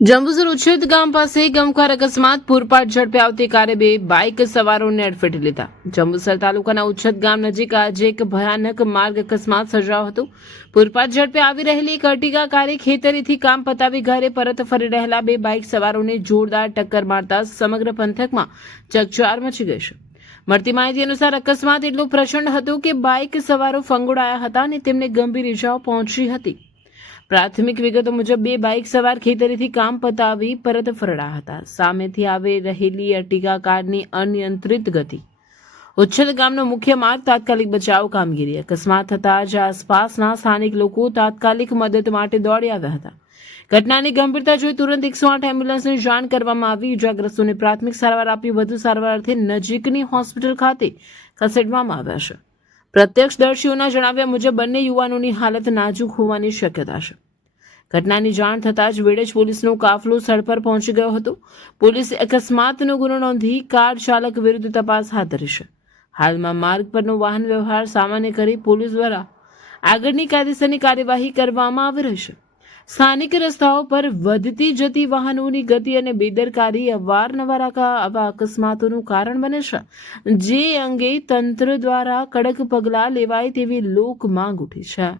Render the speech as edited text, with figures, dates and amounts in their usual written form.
જંબુસર ઉછેદ ગામ પાસે ગમખ્વાર અકસ્માત પૂરપાટ ઝડપે આવતી કારે બે બાઇક સવારોને અડફેટે લીધા। જંબુસર તાલુકાના ઉછેદ ગામ નજીક આજે એક ભયાનક માર્ગ અકસ્માત સર્જાયો હતો। પૂરપાટ ઝડપે આવી રહેલી એક અર્ટિગા કારે ખેતરીથી કામ પતાવી ઘરે પરત ફરી રહેલા બે બાઇક સવારોને જોરદાર ટક્કર મારતા સમગ્ર પંથકમાં ચકચાર મચી ગઈ છે। મળતી માહિતી અનુસાર અકસ્માત એટલો પ્રચંડ હતો કે બાઇક સવારો ફંગોળાયા હતા અને તેમને ગંભીર ઇજાઓ પહોંચી હતી। પ્રાથમિક વિગતો મુજબ બે બાઇક સવાર ખેતરીથી કામ પતાવી પરત ફરડા હતા। સામેથી આવી રહેલી અર્ટિગા કારની અનિયંત્રિત ગતિ ઉચ્છલ ગામનો મુખ્ય માર્ગ તાત્કાલિક બચાવ કામગીરી। અકસ્માત થતાં જ આસપાસના સ્થાનિક લોકો તાત્કાલિક મદદ માટે દોડી આવ્યા હતા। ઘટનાની ગંભીરતા જોઈ તુરંત 108 એમ્બ્યુલન્સને જાણ કરવામાં આવી। ઇજાગ્રસ્તોને પ્રાથમિક સારવાર આપી વધુ સારવાર અર્થે નજીકની હોસ્પિટલ ખાતે ખસેડવામાં આવ્યા છે। પ્રત્યક્ષદર્શીઓના જણાવ્યા મુજબ બંને યુવાનોની હાલત નાજુક હોવાની શક્યતા છે। ઘટનાની જાણ થતાં જ વેડજ પોલીસનો કાફલો સ્થળ પર પહોંચી ગયો હતો। પોલીસે અકસ્માતનો ગુનો નોંધી કાર ચાલક વિરુદ્ધ તપાસ હાથ ધરી છે। હાલમાં માર્ગ પરનો વાહન વ્યવહાર સામાન્ય કરી પોલીસ દ્વારા આગળની કાયદેસરની કાર્યવાહી કરવામાં આવી રહી છે। સ્થાનિક રસ્તાઓ પર વધતી જતી વાહનોની ગતિ અને બેદરકારી અવારનવાર આવા અકસ્માતોનું કારણ બને છે, જે અંગે તંત્ર દ્વારા કડક પગલાં લેવાય તેવી લોક માંગ ઉઠી છે।